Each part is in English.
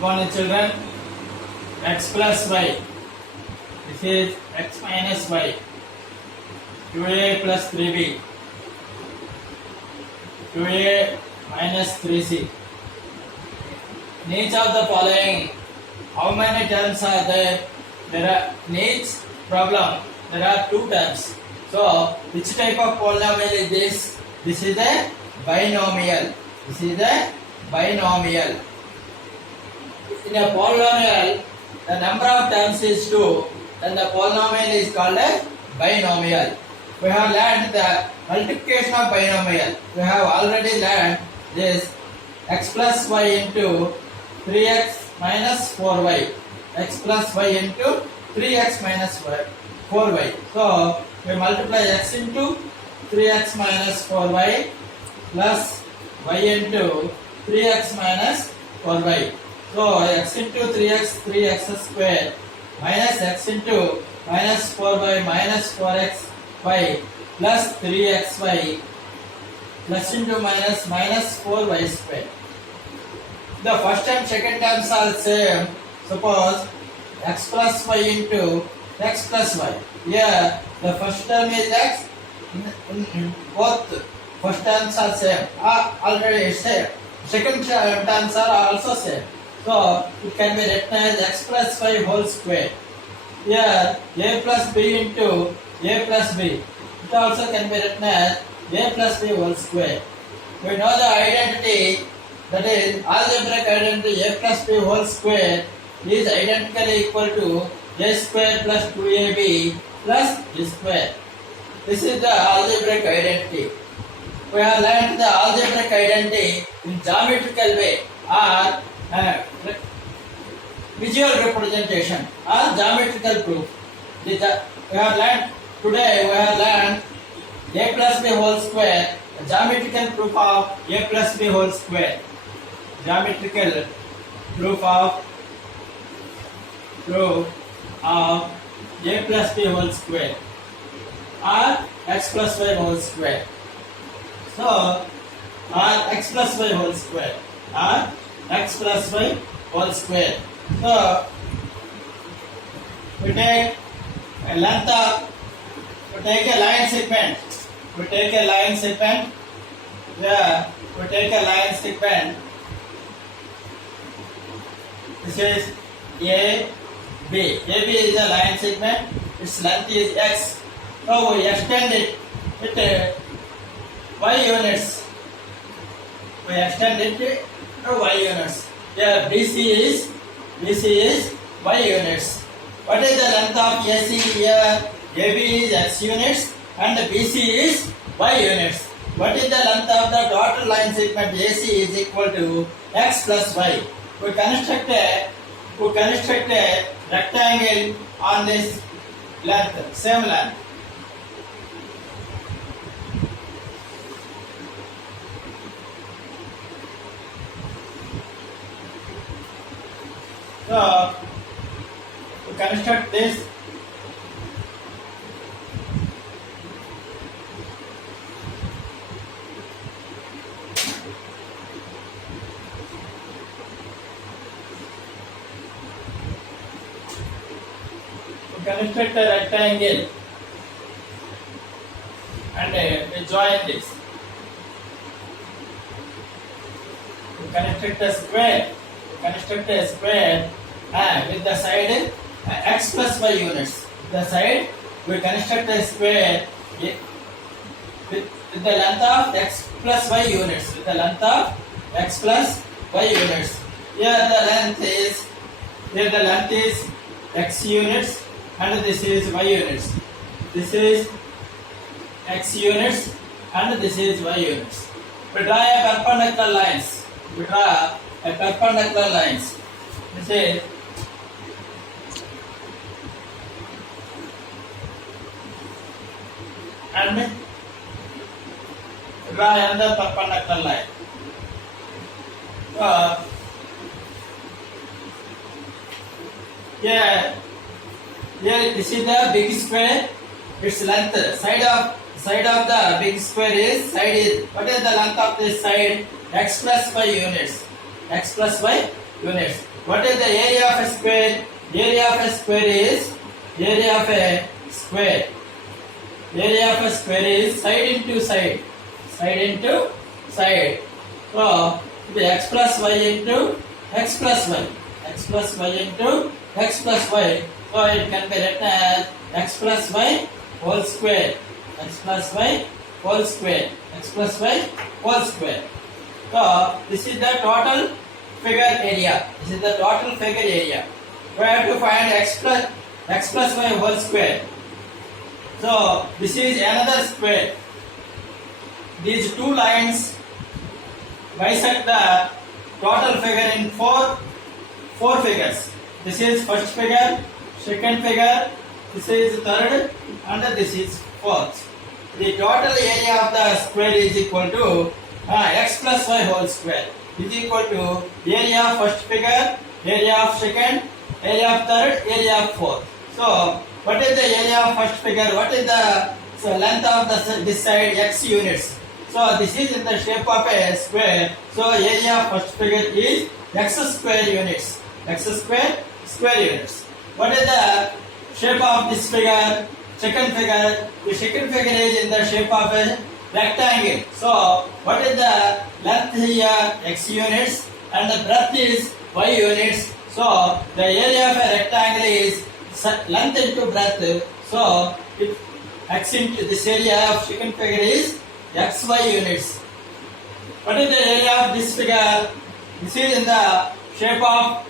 Good morning, children. X plus y. This is x minus y. 2a plus 3b. 2a minus 3c. In each of the following, how many terms are there? In each problem, there are two terms. So, which type of polynomial is this? This is a binomial. This is a binomial. In a polynomial, the number of terms is 2, then the polynomial is called a binomial. We have learned the multiplication of binomial. We have already learned this x plus y into 3x minus 4y. X plus y into 3x minus 4y. So, we multiply x into 3x minus 4y plus y into 3x minus 4y. So, x into 3x, 3x square minus x into minus 4y minus 4xy plus 3xy plus into minus minus 4y square. The first and second terms are same. Suppose x plus y into x plus y. Here, the first term is x. Both first terms are same. Already same. Second terms are also same. So, it can be written as x plus y whole square. Here, a plus b into a plus b. It also can be written as a plus b whole square. We know the identity, that is algebraic identity a plus b whole square is identically equal to a square plus 2ab plus b square. This is the algebraic identity. We have learned the algebraic identity in geometrical way or visual representation or geometrical proof. We have learned today. We have learned a plus b whole square, a geometrical proof of a plus b whole square. Geometrical proof of a plus b whole square or x plus y whole square. So, or x plus y whole square or x plus y whole square. So, we take a length of, we take a line segment. We take a line segment. Yeah, we take a line segment. This is A, B. AB is a line segment. Its length is x. So we extend it with y units. We extend it to y units. Here BC is y units. What is the length of AC here? AB is x units and BC is y units. What is the length of the dotted line segment? AC is equal to x plus y. We construct a rectangle on this length, same length. So, to construct this, construct a rectangle and we join this. We construct a square with the side x plus y units. The side we construct a square with the length of x plus y units. With the length of x plus y units. Here the length is x units and this is y units. This is x units and this is y units. We draw a perpendicular lines. This is and draw another perpendicular line. Here this is the big square. Its length, side of the big square is what is the length of this side? X plus y units. X plus y units. What is the area of a square? Area of a square is area of a square. Area of a square is side into side. Side into side. So the x plus y into x plus y. X plus y into x plus y. So it can be written as x plus y whole square. X plus y whole square. X plus y whole square. So this is the total figure area. This is the total figure area. We have to find x plus y whole square. So this is another square. These two lines bisect the total figure in four figures. This is first figure, second figure, this is third, and this is fourth. The total area of the square is equal to x plus y whole square is equal to area of first figure, area of second, area of third, area of fourth. So what is the area of first figure? What is the length of this side? X units. So this is in the shape of a square. So area of first figure is x square units. X square units. What is the shape of this figure? Second figure. The second figure is in the shape of a rectangle. So what is the length here? X units, and the breadth is y units. So the area of a rectangle is length into breadth. So it x into this area of second figure is xy units. What is the area of this figure? This is in the shape of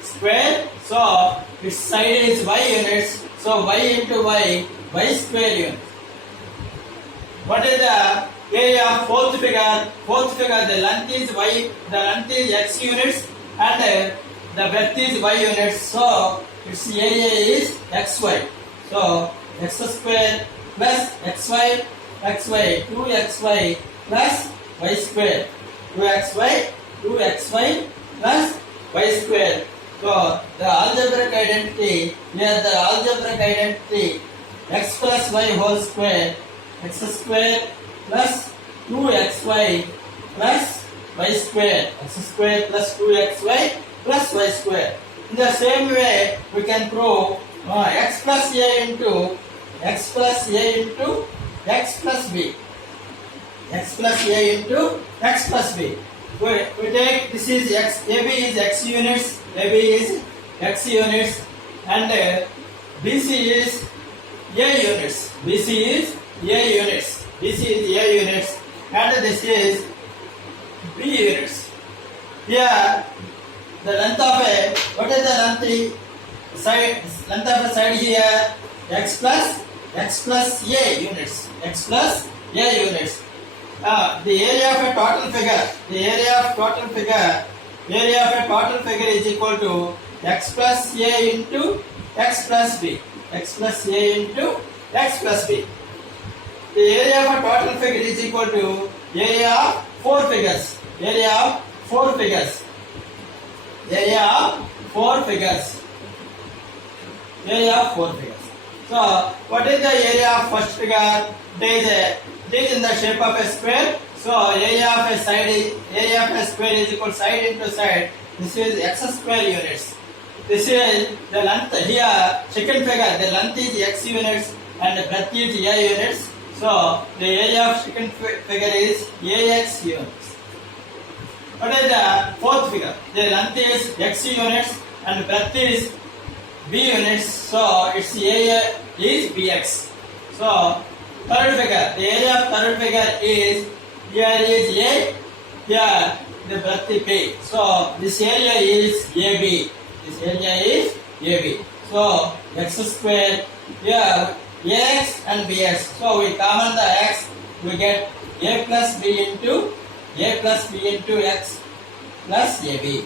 square. So its side is y units. So y into y square units. What is the area of fourth figure? Fourth figure, the length is y, the length is x units, and the breadth is y units. So its area is xy. So x square plus xy 2xy plus y square. 2xy plus y square. So the algebraic identity, here the algebraic identity x plus y whole square, x square plus 2xy plus y square, x square plus 2xy plus y square. In the same way, we can prove x plus a into x plus b. X plus a into x plus b. We take this is x, AB is x units, AB is x units, and BC is a units. BC is a units. BC is a units, and this is b units. Here the length of a, what is the length of a side here? X plus a units. X plus a units. The area of a total figure is equal to x plus a into x plus b. X plus a into x plus b. The area of a total figure is equal to area of four figures. Area of four figures. So what is the area of first figure? It is in the shape of a square. So area of a square is equal to side into side. This is x square units. This is the length here. Second figure, the length is x units and the breadth is a units. So the area of second figure is ax units. What is the fourth figure? The length is x units and breadth is b units. So its area is bx. So third figure, the area of third figure is, here is a, here the breadth is b. So this area is AB. So x square, here ax and bx. So we common the x, we get a plus b into x plus ab.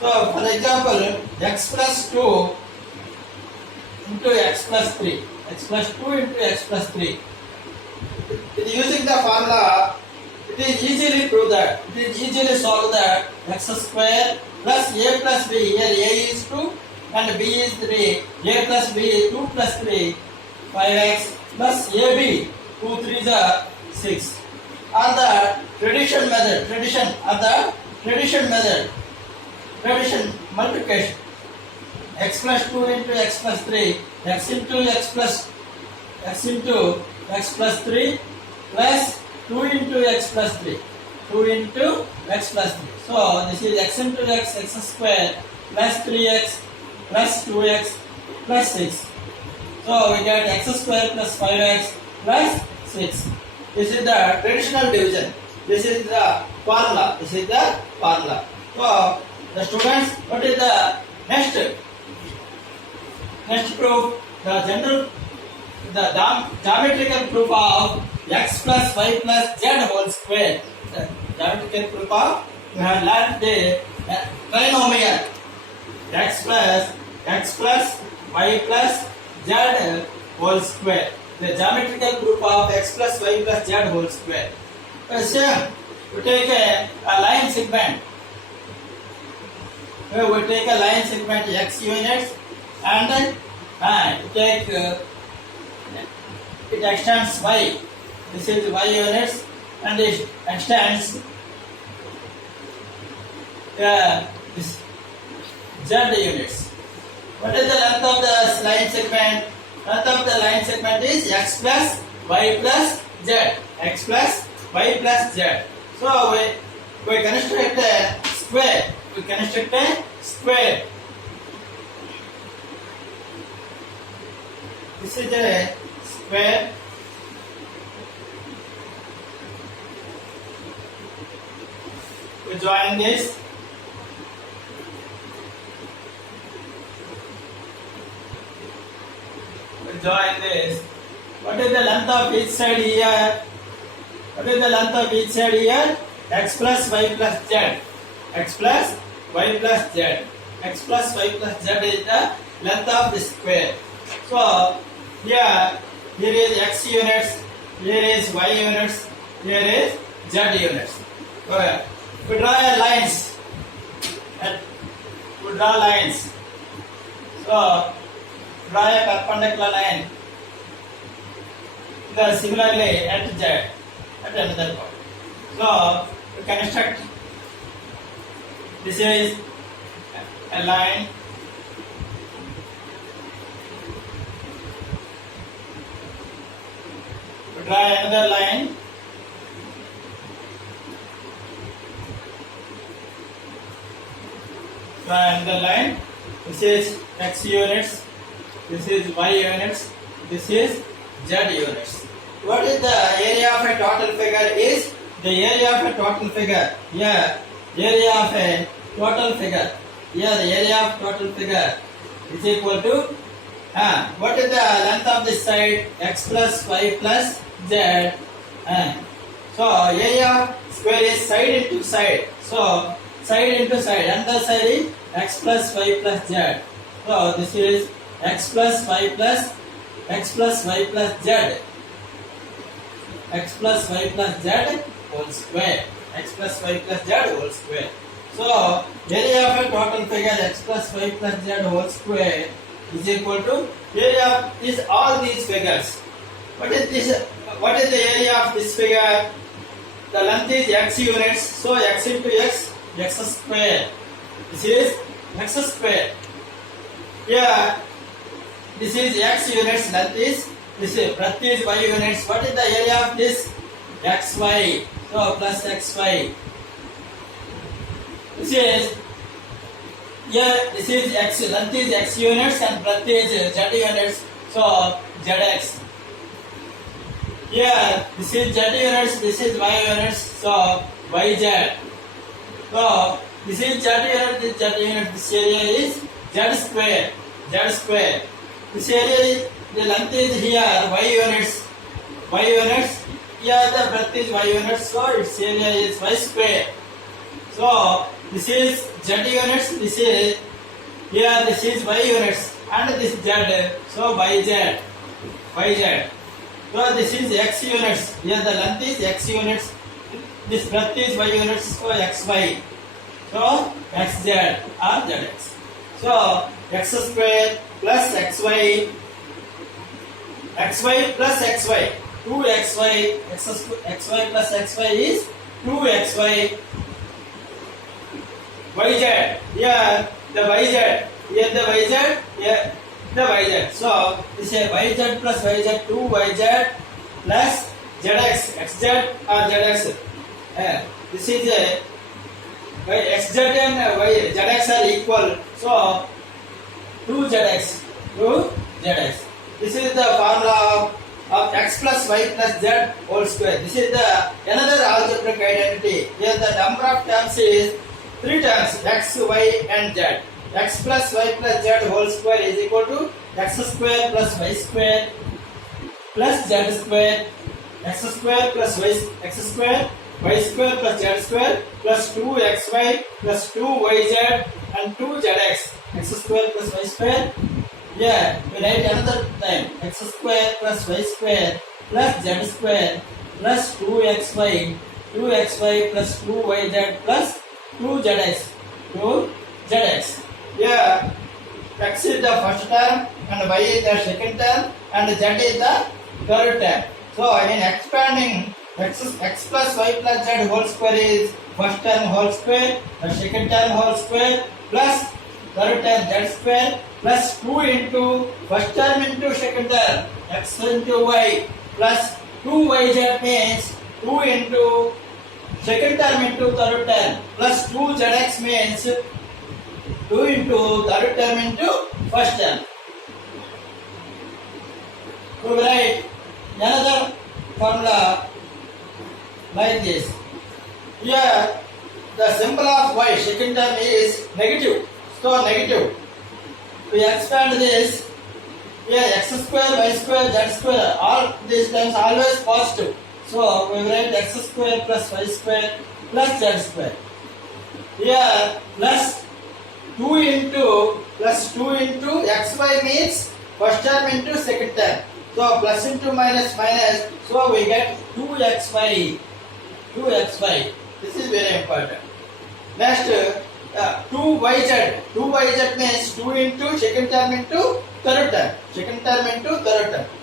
So for example, x plus 2 into x plus 3. X plus 2 into x plus 3. Using the formula, it is easily prove that. It is easily solve that x square plus a plus b. Here a is 2 and b is 3. A plus b is 2 plus 3. 5x plus ab. 2 3s are 6. On the tradition method, addition, multiplication. X plus 2 into x plus 3, x into x plus 3 plus 2 into x plus 3, 2 into x plus 3. So this is x into x, x square plus 3x plus 2x plus 6. So we get x square plus 5x plus 6. This is the traditional division. This is the formula. So the students, what is the next proof? The geometrical proof of x plus y plus z whole square. The geometrical proof of, we have learned the trinomial x plus y plus z whole square. The geometrical proof of x plus y plus z whole square. Same, we take a line segment. We take a line segment x units and take it extends y. This is y units and it extends this z units. What is the length of the line segment? Length of the line segment is x plus y plus z. X plus y plus z. So we construct a square. This is a square. We join this. What is the length of each side here? X plus y plus z. X plus y plus z. X plus y plus z is the length of the square. So here is x units, here is y units, here is z units. We draw lines. So draw a perpendicular line. Similarly at z, at another point. So we construct. This is a line. We draw another line. This is x units, this is y units, this is z units. What is the area of a total figure is? The area of a total figure. Here, area of a total figure. Here, the area of total figure is equal to what is the length of this side? X plus y plus z. So area square is side into side. So side into side. Another side is x plus y plus z. So this is x plus y plus z. X plus y plus z whole square. X plus y plus z whole square. So area of a total figure x plus y plus z whole square is equal to area is all these figures. What is this? What is the area of this figure? The length is x units. So x into x square. This is x square. Here, this is x units. Length is this is breadth is y units. What is the area of this? Xy. So plus xy. This is here. This is x. Length is x units and breadth is z units. So zx. Here, this is z units. This is y units. So yz. So this is z unit. This z unit. This area is z square. This area is the length is here y units. Here the breadth is y units. So its area is y square. So this is z units. This is here. This is y units and this z. So yz. So this is x units. Here the length is x units. This breadth is y units. So xy. So xz or zx. So x square plus xy plus xy 2xy xy plus xy is 2xy yz. Here the yz. Here the yz. Here the yz. So this is yz plus yz 2yz plus zx xz or zx. This is a xz and zx are equal. So 2zx. This is the formula of x plus y plus z whole square. This is the another algebraic identity. Here the number of terms is 3 terms x, y and z. X plus y plus z whole square is equal to x square plus y square plus z square. X square plus x square, y square plus z square plus 2xy plus 2yz and 2zx. X square plus y square. Yeah, we write another time. X square plus y square plus z square plus 2xy plus 2yz plus 2zx. Yeah, x is the first term and y is the second term and z is the third term. So in expanding x plus y plus z whole square is first term whole square, the second term whole square plus third term z square plus 2 into first term into second term x into y plus 2yz means 2 into second term into third term plus 2zx means 2 into third term into first term. So we write another formula like this. Here the symbol of y second term is negative. So negative. We expand this. Here x square, y square, z square, all these terms always positive. So we write x square plus y square plus z square. Here plus 2 into xy means first term into second term. So plus into minus. So we get 2xy. This is very important. Next 2yz means 2 into second term into third term.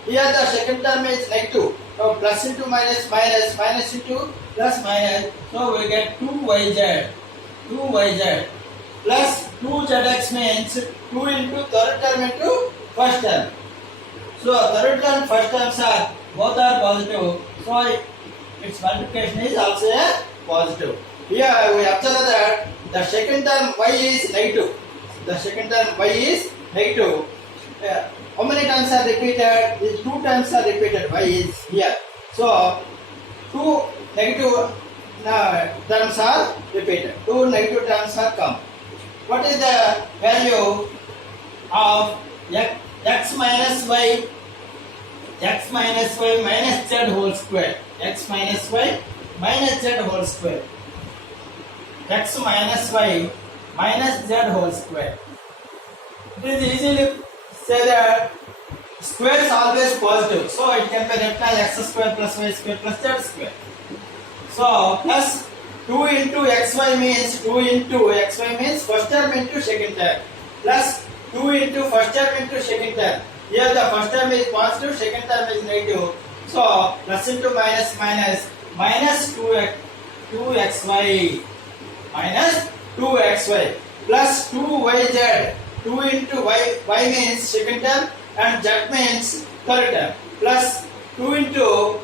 Here the second term is negative. So plus into minus into plus minus. So we get 2yz plus 2zx means 2 into third term into first term. So third term first terms are both are positive. So its multiplication is also a positive. Here we observe that the second term y is negative. How many times are repeated? These 2 times are repeated. Y is here. So 2 negative terms are repeated. 2 negative terms are come. What is the value of x minus y minus z whole square? X minus y minus z whole square. X minus y minus z whole square. It is easily say that square is always positive. So it can be written as x square plus y square plus z square. So plus 2 into xy means first term into second term plus 2 into first term into second term. Here the first term is positive, second term is negative. So plus into minus minus 2xy plus 2yz. 2 into y means second term and z means third term plus 2 into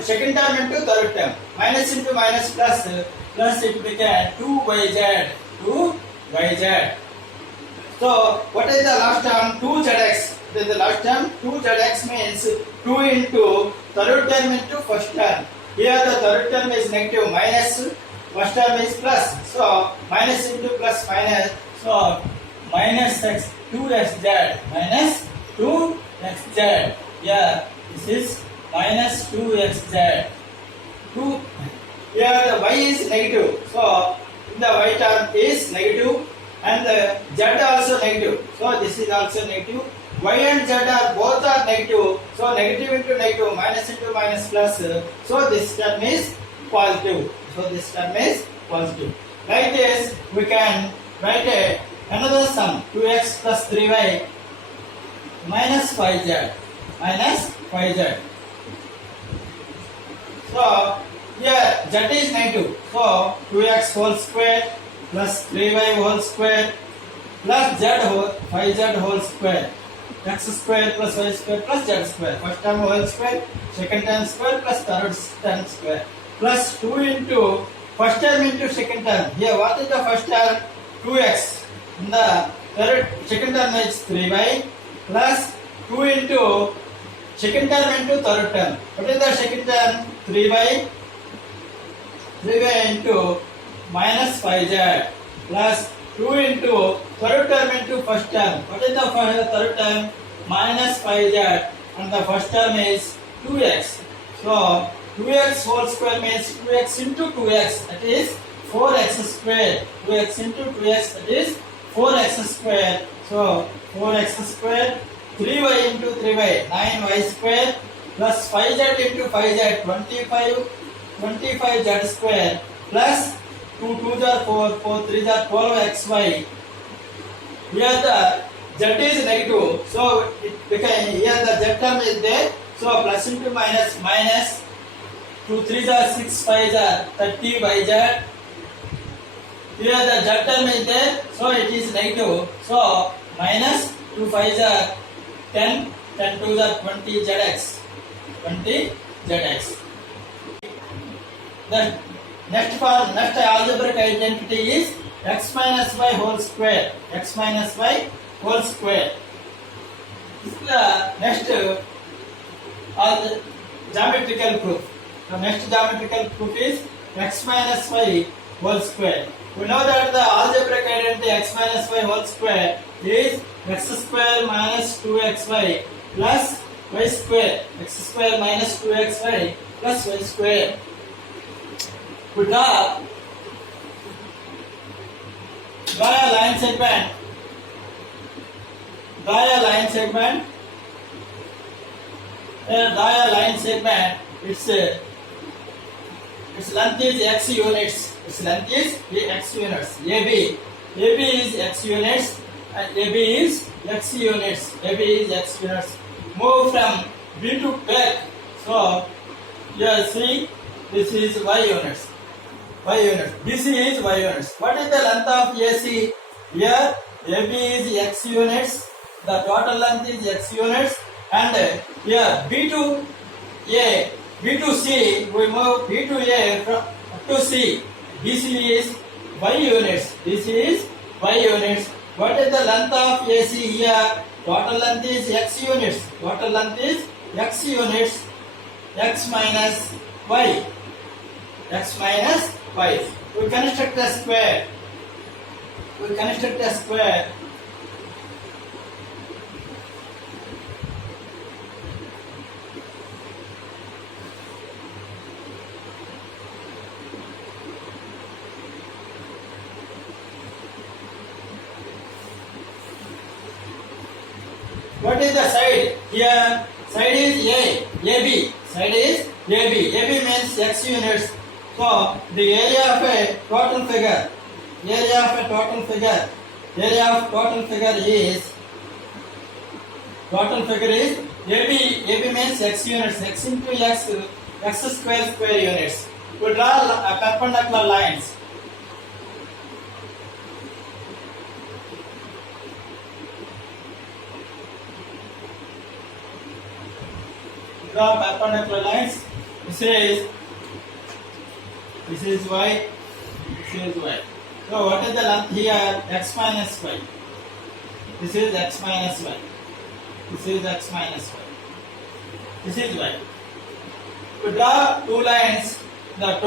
second term into third term minus into minus plus it became 2yz. So what is the last term? 2zx. This is the last term. 2zx means 2 into third term into first term. Here the third term is negative minus, first term is plus. So minus into plus minus. So minus x 2xz minus 2xz. Yeah, this is minus 2xz. 2. Here the y is negative. So the y term is negative and the z also negative. So this is also negative. Y and z are both are negative. So negative into negative, minus into minus plus. So this term is positive. Like this, we can write another sum. 2x plus 3y minus 5z. So here z is negative. So 2x whole square plus 3y whole square plus z whole 5z whole square, x square plus y square plus z square. First term whole square, second term square plus third term square plus 2 into first term into second term. Here what is the first term? 2x. In the second term is 3y plus 2 into second term into third term. What is the second term? 3y into minus 5z plus 2 into third term into first term. What is the third term? Minus 5z and the first term is 2x. So 2x whole square means 2x into 2x, that is 4x square. 2x into 2x, that is 4x square. So 4x square, 3y into 3y, 9y square plus 5z into 5z, 25z square plus 2 2s are 4, 4 3s are 12xy. Here the z is negative, so it became, here the z term is there, so plus into minus, minus 2 3s are 6, 5s are 30yz. Here the z term is there, so it is negative, so minus 2 5s are 10, 10 2s are 20 zx, 20 zx. The next algebraic identity is x minus y whole square. X minus y whole square. This is the next geometrical proof. The next geometrical proof is x minus y whole square. We know that the algebraic identity x minus y whole square is x square minus 2xy plus y square. X square minus 2xy plus y square. We draw a line segment. Draw a line segment. Its length is x units. Its length is x units. AB is x units and AB is x units. AB is x units. Move from B to back. So here see, this is y units. Y units. BC is y units. What is the length of AC? Here AB is x units. The total length is x units. And here B to A, B to C, we move B to A from to C. BC is y units. BC is y units. What is the length of AC here? Total length is x units. Total length is x units. X minus y. X minus y. We construct a square. What is the side? Here, side is AB. Side is AB. AB means x units. So, the area of a total figure is AB means x units. X into x square units. We draw perpendicular lines. Draw perpendicular lines. This is y. So what is the length here? X minus y. This is x minus y. This is y. We draw two lines. The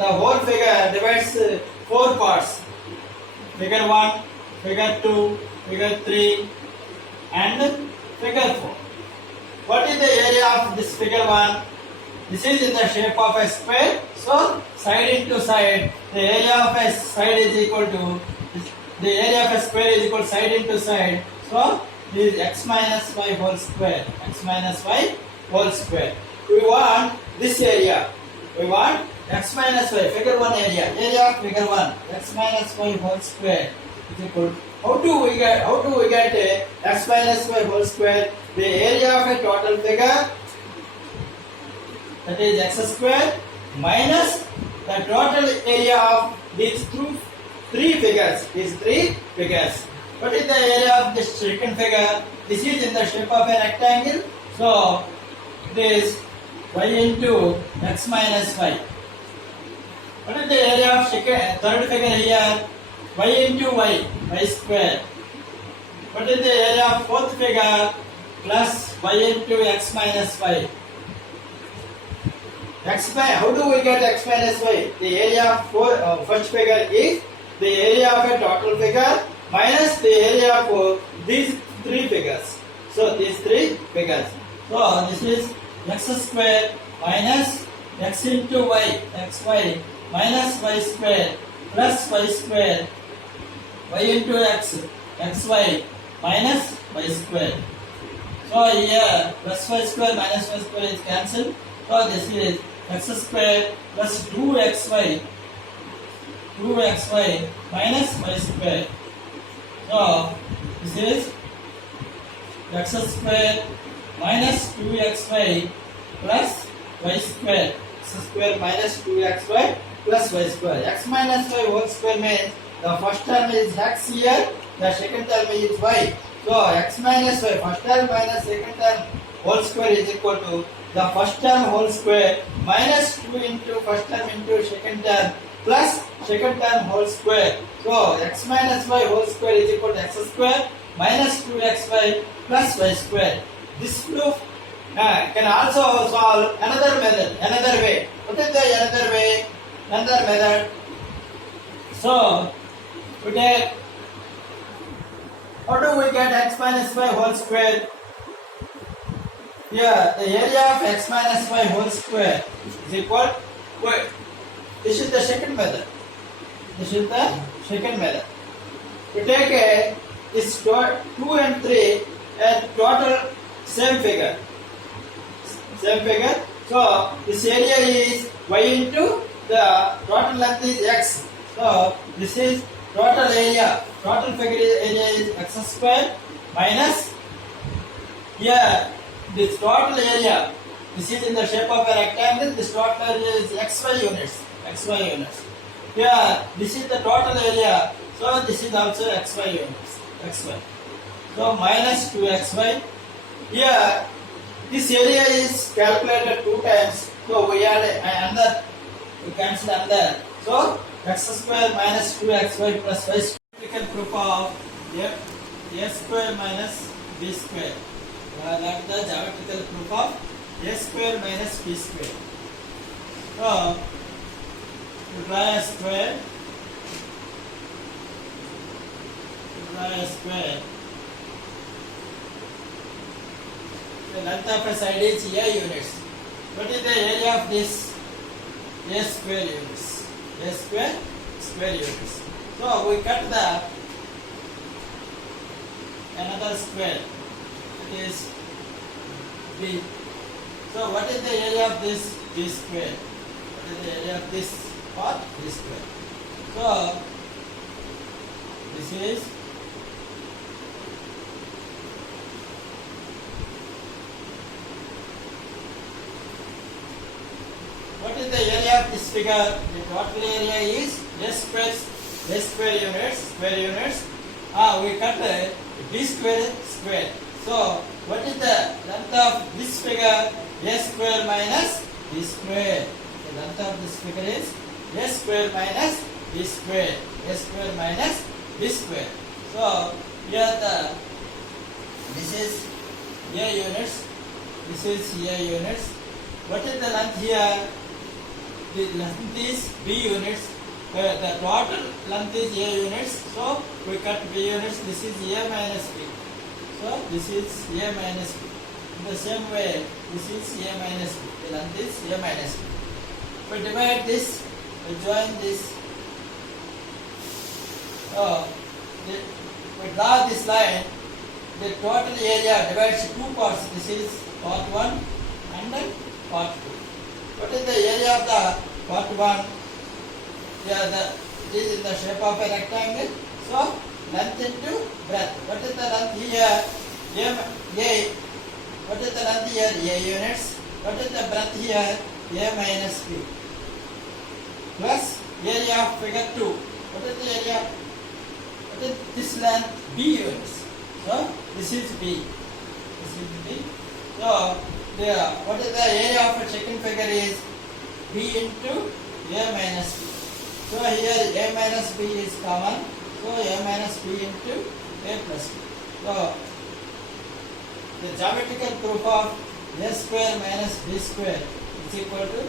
whole figure divides 4 parts. Figure 1, figure 2, figure 3, and figure 4. What is the area of this figure 1? This is in the shape of a square. So side into side, the area of a side is equal to side into side. So this is x minus y whole square. We want this area. We want x minus y, figure 1 area. Area of figure 1, x minus y whole square is equal. How do we get x minus y whole square? The area of a total figure, that is x square, minus the total area of these three three figures. These three figures. What is the area of this second figure? This is in the shape of a rectangle. So this y into x minus y. What is the area of third figure here? Y into y square. What is the area of fourth figure? Plus y into x minus y. How do we get x minus y? The area of first figure is the area of a total figure minus the area of these three figures. So these three figures. So this is x square minus x into y, xy minus y square plus y square, y into x, xy minus y square. So here plus y square minus y square is cancelled. So this is x square plus 2xy minus y square. So this is x square minus 2xy plus y square. X square minus 2xy plus y square. X minus y whole square means the first term is x here, the second term is y. So x minus y, first term minus second term whole square is equal to the first term whole square minus 2 into first term into second term plus second term whole square. So x minus y whole square is equal to x square minus 2xy plus y square. This proof can also solve another method, another way. What is the another way? Another method. So we take, how do we get x minus y whole square? Here the area of x minus y whole square is equal. Wait, this is the second method. This is the second method. We take this 2 and 3 and total same figure. Same figure. So this area is y into the total length is x. So this is total area. Total figure area is x square minus here this total area. This is in the shape of a rectangle. This total area is xy units. XY units. Here this is the total area. So this is also xy units. XY. So minus 2xy. Here this area is calculated 2 times. So we add another. We cancel another. So x square minus 2xy plus y square. We can proof of a square minus b square. Like the geometrical proof of a square minus b square. So we draw a square. The length of a side is a units. What is the area of this? A square units. A square units. So we cut the another square. It is b. So what is the area of this b square? What is the area of this part? B square. So this is what is the area of this figure? The total area is a square units. We cut b square. So what is the length of this figure? A square minus b square. The length of this figure is a square minus b square. A square minus b square. So here this is a units. This is a units. What is the length here? The length is b units. The total length is a units. So we cut b units. This is a minus b. So this is a minus b. In the same way, this is a minus b. The length is a minus b. We divide this. We join this. So we draw this line. The total area divides two parts. This is part 1 and part 2. What is the area of the part 1? Here it is in the shape of a rectangle. So length into breadth. What is the length here? A. What is the length here? A units. What is the breadth here? A minus b. Plus area of figure 2. What is the area? What is this length? B units. So this is B. This is B. So what is the area of a second figure is B into A minus B. So here A minus B is common. So A minus B into A plus B. So the geometrical proof of A square minus B square is equal to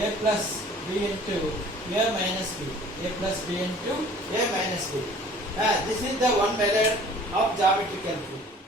A plus B into A minus B. A plus B into A minus B. This is the one method of geometrical proof.